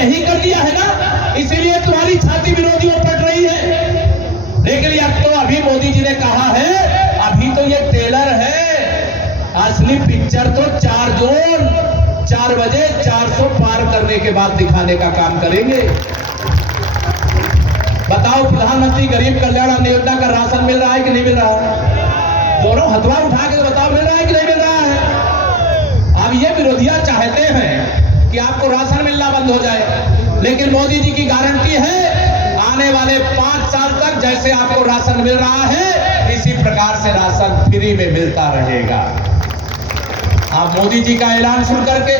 यही कर दिया है ना, इसीलिए तुम्हारी छाती विरोधियों पट रही है। लेकिन अब तो अभी मोदी जी ने कहा है, अभी तो ये ट्रेलर है, असली पिक्चर तो 4 जून 4 बजे 400 पार करने के बाद दिखाने का काम करेंगे। बताओ, प्रधानमंत्री गरीब कल्याण अन्न योजना का राशन मिल रहा है कि नहीं मिल रहा है? दोनों हथवा उठा के बताओ, मिल रहा है कि नहीं मिल रहा है? अब ये विरोधियां चाहते हैं कि आपको राशन मिलना बंद हो जाए, लेकिन मोदी जी की गारंटी है आने वाले 5 साल तक जैसे आपको राशन मिल रहा है, इसी प्रकार से राशन फ्री में मिलता रहेगा। आप मोदी जी का ऐलान सुन करके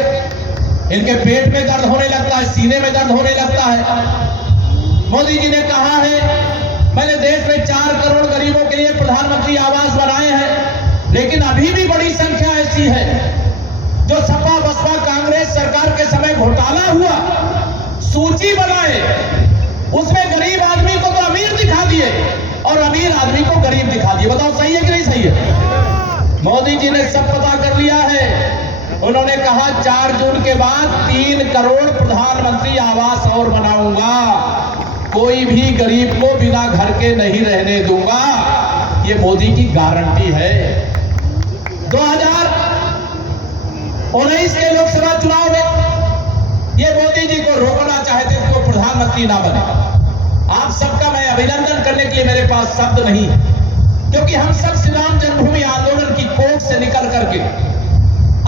इनके पेट में दर्द होने लगता है, सीने में दर्द होने लगता है। मोदी जी ने कहा है, मैंने देश में 4 करोड़ गरीबों के लिए प्रधानमंत्री आवास बनाए हैं, लेकिन अभी भी बड़ी संख्या ऐसी है जो सपा बसपा कांग्रेस सरकार के समय घोटाला हुआ, सूची बनाए, उसमें गरीब आदमी को तो अमीर दिखा दिए और अमीर आदमी को गरीब दिखा दिए। बताओ सही है कि नहीं सही है? मोदी जी ने सब पता कर लिया है। उन्होंने कहा 4 जून के बाद 3 करोड़ प्रधानमंत्री आवास और बनाऊंगा, कोई भी गरीब को बिना घर के नहीं रहने दूंगा। ये मोदी की गारंटी है। 2019 के लोकसभा चुनाव में ये मोदी जी को रोकना चाहते थे, वो प्रधानमंत्री ना बने। आप सबका मैं अभिनंदन करने के लिए मेरे पास शब्द नहीं, क्योंकि हम सब श्री राम जन्मभूमि आंदोलन की कोर्ट से निकल करके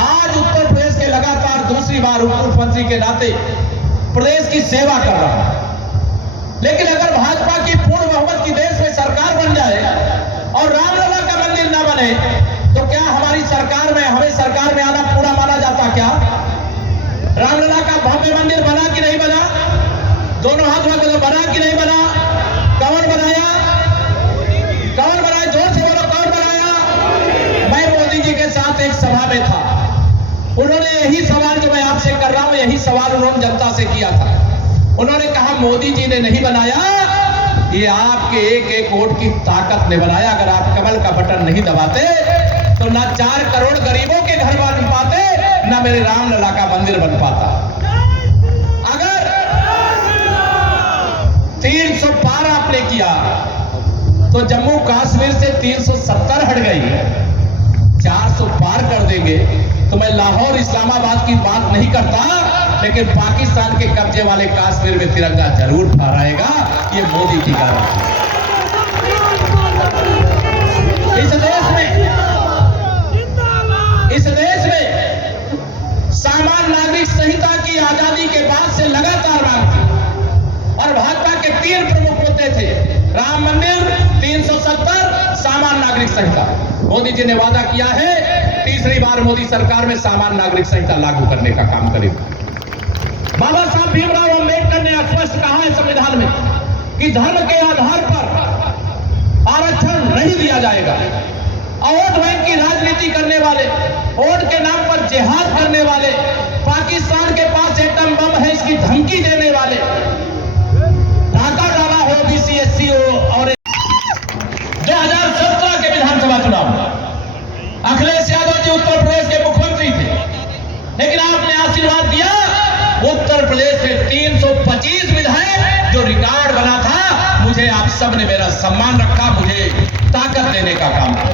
आज उत्तर प्रदेश के लगातार दूसरी बार उप मुख्यमंत्री के नाते प्रदेश की सेवा कर रहा है। लेकिन अगर भाजपा की पूर्ण बहुमत की देश में सरकार बन जाए और रामलला का मंदिर ना बने, तो क्या हमारी सरकार में, हमें सरकार में आना पूरा माना जाता? क्या रामलला का भव्य मंदिर बना कि नहीं बना? दोनों हाथ में तो बना कि नहीं बना? कौन बनाया? कौन बनाया? जोर से बोलो, कौन बनाया? मैं मोदी जी के साथ एक सभा में था, उन्होंने यही सवाल जो मैं आपसे कर रहा हूं, यही सवाल उन्होंने जनता से किया था। उन्होंने कहा मोदी जी ने नहीं बनाया, ये आपके एक एक वोट की ताकत ने बनाया। अगर आप कमल का बटन नहीं दबाते तो ना 4 करोड़ गरीबों के घर बन पाते, ना मेरे रामलला का मंदिर बन पाता। अगर 300 पार आपने किया तो जम्मू कश्मीर से 370 हट गई, 400 पार कर देंगे तो मैं लाहौर इस्लामाबाद की बात नहीं करता, लेकिन पाकिस्तान के कब्जे वाले कश्मीर में तिरंगा जरूर फहराएगा। ये मोदी की गारंटी। इस देश में सामान्य नागरिक संहिता की आजादी के बाद से लगातार मांग थी और भाजपा के 3 प्रमुख मुद्दे थे, राम मंदिर, 370, सामान्य नागरिक संहिता। मोदी जी ने वादा किया है तीसरी बार मोदी सरकार में सामान्य नागरिक संहिता लागू करने का काम करेगी। बाबा साहब भीमराव अंबेडकर ने स्पष्ट कहा है संविधान में कि धर्म के आधार पर आरक्षण नहीं दिया जाएगा। वोट बैंक की राजनीति करने वाले, वोट के नाम पर जिहाद करने वाले, पाकिस्तान के पास एटम बम है इसकी धमकी देने वाले, डाका डाला है ओबीसी एससी और 2017 के विधानसभा चुनाव में अखिलेश यादव जी उत्तर प्रदेश के मुख्यमंत्री थे, लेकिन आपने आशीर्वाद दिया। उत्तर प्रदेश से 325 विधायक जो रिकॉर्ड बना था, मुझे आप सब ने मेरा सम्मान रखा, मुझे ताकत देने का काम किया।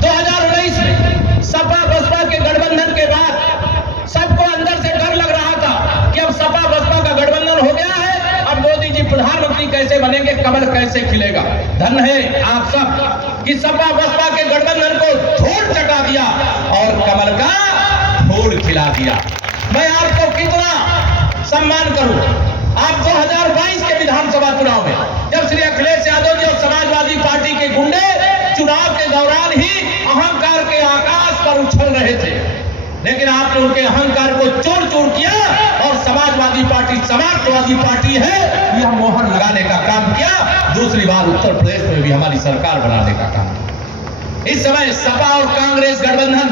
2019 में सपा बसपा के गठबंधन के बाद सबको अंदर से डर लग रहा था कि अब सपा बसपा का गठबंधन हो गया है, अब मोदी जी प्रधानमंत्री कैसे बनेंगे, कमल कैसे खिलेगा। धन है आप सब कि सपा बसपा के गठबंधन को धूल चटा दिया और कमल का फूल खिला दिया। मैं आपको कितना सम्मान करूं। आप 2022 के विधानसभा चुनाव में जब श्री अखिलेश यादव जी और समाजवादी पार्टी के गुंडे चुनाव के दौरान ही अहंकार के आकाश पर उछल रहे थे, लेकिन आपने उनके अहंकार को चूर चूर किया और समाजवादी पार्टी समाजवादी पार्टी है यह मोहर लगाने का काम किया। दूसरी बार उत्तर प्रदेश में भी हमारी सरकार बनाने का काम किया। इस समय सपा और कांग्रेस गठबंधन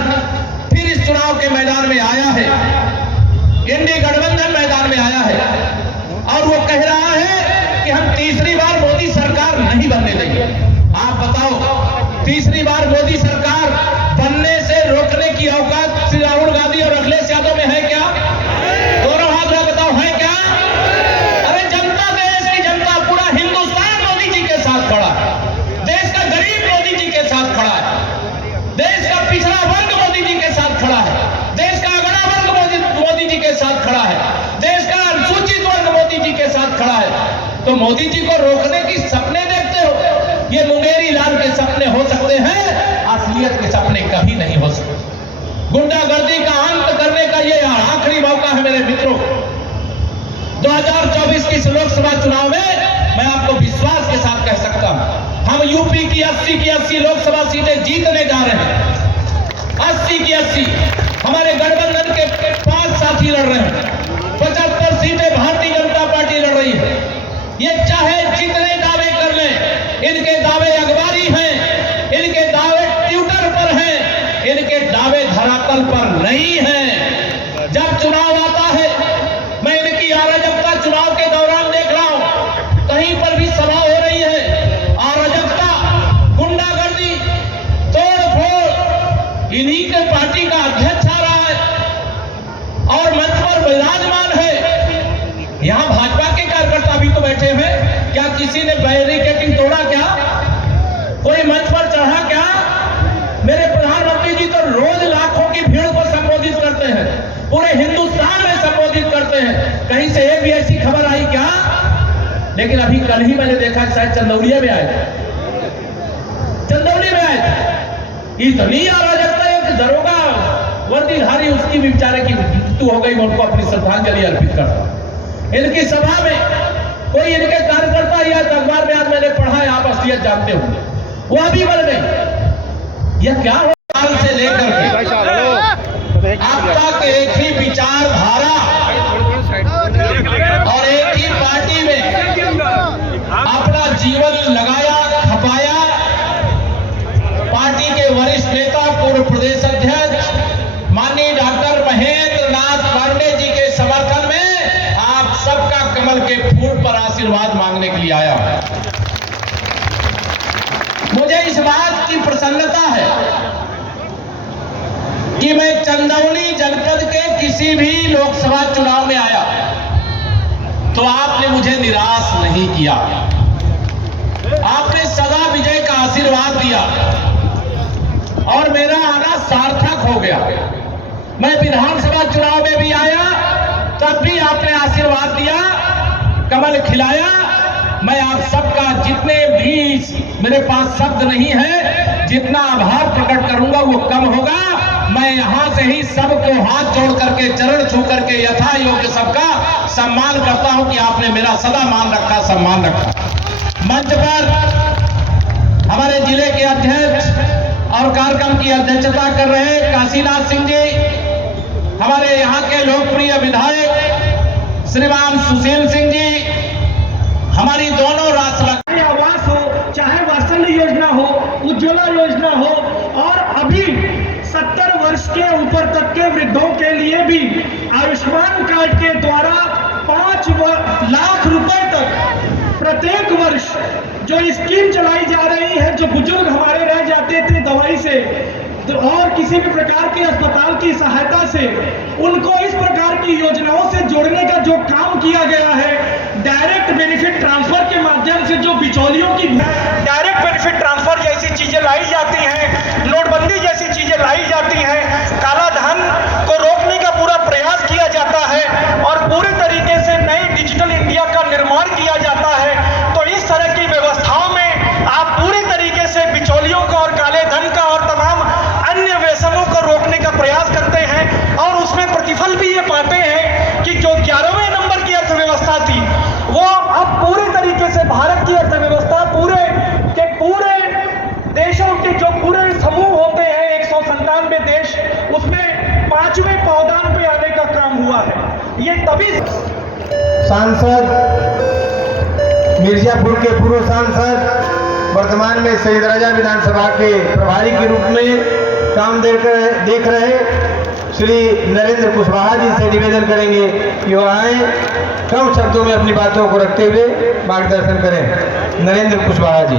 फिर इस चुनाव के मैदान में आया है, इंडी गठबंधन मैदान में आया है और वो कह रहा है कि हम तीसरी बार मोदी सरकार नहीं बनने देंगे। आप बताओ, तीसरी बार मोदी सरकार बनने से रोकने की औकात श्री राहुल गांधी और अखिलेश यादव में है क्या? दोनों हाथ में बताओ, है क्या? तो मोदी जी को रोकने की सपने देखते हो। ये मुंगेरी लाल के सपने हो सकते हैं, असलियत के सपने कभी नहीं हो सकते। गुंडागर्दी का अंत करने का ये आखिरी मौका है मेरे मित्रों। 2024 की लोकसभा चुनाव में मैं आपको विश्वास के साथ कह सकता हूं, हम यूपी की 80 की 80 लोकसभा सीटें जीतने जा रहे हैं। 80 की 80 हमारे गठबंधन के 5 साथी लड़ रहे हैं। 75 सीटें भारतीय जनता पार्टी लड़ रही है। ये चाहे जितने दावे कर लें, इनके दावे अखबारी हैं, इनके दावे ट्विटर पर हैं, इनके दावे धरातल पर नहीं हैं। जब चुनाव आता है, मैं इनकी अराजकता चुनाव के दौरान देख रहा हूं, कहीं पर भी सभा हो रही है, अराजकता, गुंडागर्दी, तोड़फोड़, इन्हीं के पार्टी का अध्यक्ष आ रहा है और मंच पर विराजमान है। यहां भाजपा के कार्यकर्ता भी तो बैठे हैं। क्या किसी ने बैरिकेडिंग तोड़ा? क्या कोई मंच पर चढ़ा? क्या मेरे प्रधानमंत्री जी तो रोज लाखों की भीड़ को संबोधित करते हैं, पूरे हिंदुस्तान में संबोधित करते हैं। कहीं से एक भी ऐसी खबर आई क्या? लेकिन अभी कल ही मैंने देखा शायद चंदौलिया में आए, चंदौली में आए थे। इतनी अराजकता है कि दरोगा वर्दीधारी, उसकी भी बेचारे की मृत्यु हो गई। मैं उनको अपनी श्रद्धांजलि अर्पित करता हूं। इनकी सभा में कोई इनके कार्यकर्ता या अखबार में आज मैंने पढ़ा है, आप असलियत जानते होंगे, वो अभी बन गई। यह क्या हो? साल से लेकर के अब तक एक ही विचारधारा और एक ही पार्टी में अपना जीवन लगाया, खपाया। पार्टी के वरिष्ठ नेता, पूर्व प्रदेश अध्यक्ष माननीय डॉक्टर महेंद्र नाथ पांडे जी के समर्थन में आप सबका कमल के फूल पर आशीर्वाद मांगने के लिए आया। मुझे इस बात की प्रसन्नता है कि मैं चंदौली जनपद के किसी भी लोकसभा चुनाव में आया तो आपने मुझे निराश नहीं किया। आपने सदा विजय का आशीर्वाद दिया और मेरा आना सार्थक हो गया। मैं विधानसभा चुनाव में भी आया, तब भी आपने आशीर्वाद दिया, कमल खिलाया। मैं आप सबका, जितने भी मेरे पास शब्द नहीं है, जितना आभार प्रकट करूंगा वो कम होगा। मैं यहां से ही सबको हाथ जोड़ करके, चरण छू करके यथा योग्य सबका सम्मान करता हूं कि आपने मेरा सदा मान रखा, सम्मान रखा। मंच पर हमारे जिले के अध्यक्ष और कार्यक्रम की अध्यक्षता कर रहे काशीनाथ सिंह जी, हमारे यहाँ के लोकप्रिय विधायक श्रीमान सुशील सिंह जी, हमारी दोनों राष्ट्रवादी आवास हो, चाहे वात्सल्य योजना हो, उज्ज्वला योजना हो, और अभी 70 वर्ष के ऊपर तक के वृद्धों के लिए भी आयुष्मान कार्ड के द्वारा 5 लाख रुपए तक प्रत्येक वर्ष जो स्कीम चलाई जा रही है। जो बुजुर्ग हमारे रह जाते थे दवाई से और किसी भी प्रकार के अस्पताल की सहायता से, उनको इस प्रकार की योजनाओं से जोड़ने का जो काम किया गया है, डायरेक्ट बेनिफिट ट्रांसफर के माध्यम से जो बिचौलियों की डायरेक्ट बेनिफिट ट्रांसफर जैसी चीजें लाई जाती हैं, नोटबंदी जैसी चीजें लाई जाती हैं, काला धन को रोकने का पूरा प्रयास किया जाता है और पूरे तरीके से नई डिजिटल इंडिया का निर्माण किया जाता है। तो इस तरह की व्यवस्थाओं में आप पूरे तरीके से बिचौलियों का और काले धन का और तमाम अन्य व्यसनों को रोकने का प्रयास करते हैं और उसमें प्रतिफल भी ये पाते हैं कि जो 11वें नंबर की अर्थव्यवस्था थी, वो अब पूरे तरीके से भारत की अर्थव्यवस्था पूरे देशों के जो पूरे समूह होते हैं 197 देश, उसमें 5वें पावदान पे आने का काम हुआ है। ये तभी सांसद, मिर्जापुर के पूर्व सांसद, वर्तमान में सैयद राजा विधानसभा के प्रभारी के रूप में काम देख रहे श्री नरेंद्र कुशवाहा जी से निवेदन करेंगे कि वो आए, कम शब्दों में अपनी बातों को रखते हुए मार्गदर्शन करें। नरेंद्र कुशवाहा जी।